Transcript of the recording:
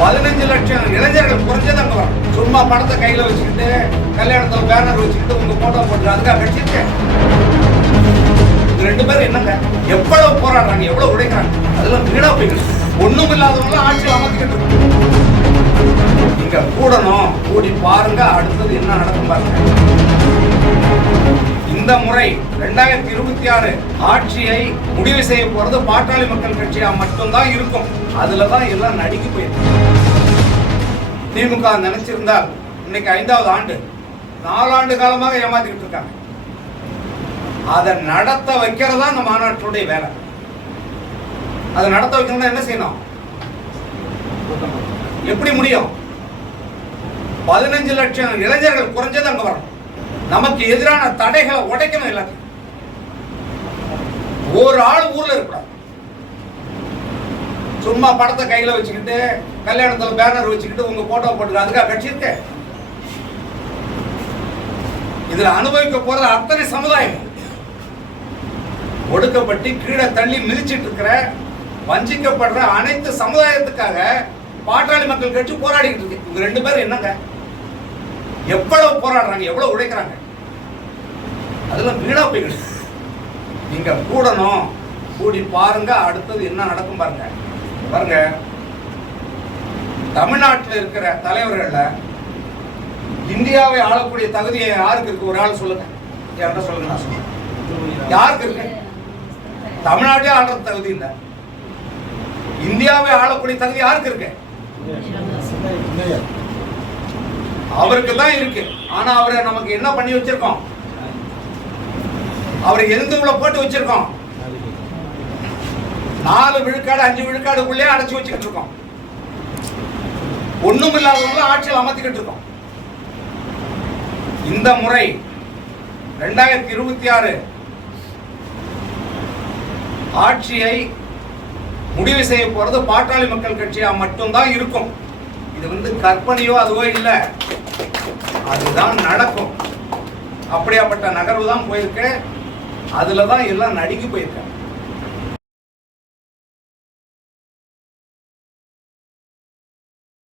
15 லட்சம் இளைஞர்கள் குறைஞ்சது அங்க வரும். சும்மா படத்தை கையில வச்சுக்கிட்டு கல்யாணத்துல பேனர் வச்சுக்கிட்டு உங்க போட்டோ போட்டு அதுக்காக கட்சிருக்கேன். ரெண்டு பேரும் என்னங்க எவ்வளவு போராடுறாங்க, எவ்வளவு உழைக்கிறாங்க. அதெல்லாம் வீணா போய்கள் ஒண்ணும் இல்லாதவங்க ஆட்சியில் அமர்த்திக்கிட்டு நீங்க கூடணும். கூடி பாருங்க, அடுத்தது என்ன நடக்கும் பாருங்க. இந்த முறை 2026 ஆட்சியை முடிவு செய்ய போறது பாட்டாளி மக்கள் கட்சியா மட்டும்தான் இருக்கும். அதுலதான் எல்லாம் நடுங்கி போயிருக்கு. திமுக நினைச்சிருந்தால் இன்னைக்கு 5வது ஆண்டு, 4 ஆண்டு காலமாக ஏமாத்திக்கிட்டு இருக்காங்க. அதை நடத்த வைக்கிறதா இந்த மாநாட்டுடைய வேலை. அதை நடத்த வைக்கணும்னா என்ன செய்யணும்? எப்படி முடியும்? 15 லட்சம் இளைஞர்கள் குறைஞ்சது அங்க வரணும். நமக்கு எதிரான தடைகளை உடைக்கணும். எல்லாத்தையும் ஒரு ஆள் ஊர்ல இருக்கக்கூடாது. சும்மா படத்தை கையில வச்சுக்கிட்டு கல்யாணத்துல பேனர் வச்சுக்கிட்டு உங்க போட்டோ போட்டு அதுக்காக கட்சி இருக்க. இதுல அனுபவிக்க போறது அத்தனை சமுதாயம். ஒடுக்கப்பட்டு கீழே தள்ளி மிதிச்சிட்டு இருக்கிற வஞ்சிக்கப்படுற அனைத்து சமுதாயத்துக்காக பாட்டாளி மக்கள் கட்சி போராடிட்டு இருக்கு. இவங்க ரெண்டு பேரும் என்னங்க எவ்வளவு போராடுறாங்க, எவ்வளவு உழைக்கிறாங்க. அதெல்லாம் வீணா போய்கள். நீங்க கூடணும். கூடி பாருங்க, அடுத்தது என்ன நடக்கும் பாருங்க. பாருங்க, தமிழ்நாட்டில் இருக்கிற தலைவர்கள்ல இந்தியாவை ஆளக்கூடிய தகுதியை யாருக்கு இருக்கு? ஒரு ஆள் சொல்லுங்க. யார்கிட்ட சொல்லுங்க, நான் சொல்லுங்க. யாருக்கு இருக்கு? தமிழ்நாட்டே ஆளுற தகுதி இல்லை. இந்தியாவை ஆளக்கூடிய தகுதி யாருக்கு இருக்கு? அவருக்கு தான் இருக்கு. ஆனா அவரை நமக்கு என்ன பண்ணி வச்சிருக்கோம்? அவரை எலுந்துக்குள்ள போட்டு வச்சிருக்கோம். 4 விழுக்காடு 5 விழுக்காடுக்குள்ளே அடைச்சு வச்சுக்கிட்டு இருக்கோம். ஒண்ணும் இல்லாதவங்கள ஆட்சியில் அமர்த்திக்கிட்டு இருக்கோம். இந்த முறை 2026 ஆட்சியை முடிவு செய்ய போறது பாட்டாளி மக்கள் கட்சியா மட்டும்தான் இருக்கும். இது கற்பனையோ அதுவோ இல்லை, அதுதான் நடக்கும். அப்படியாப்பட்ட நகர்வு தான் போயிருக்கு. அதுலதான் எல்லாம் நடுங்கி போயிருக்காங்க.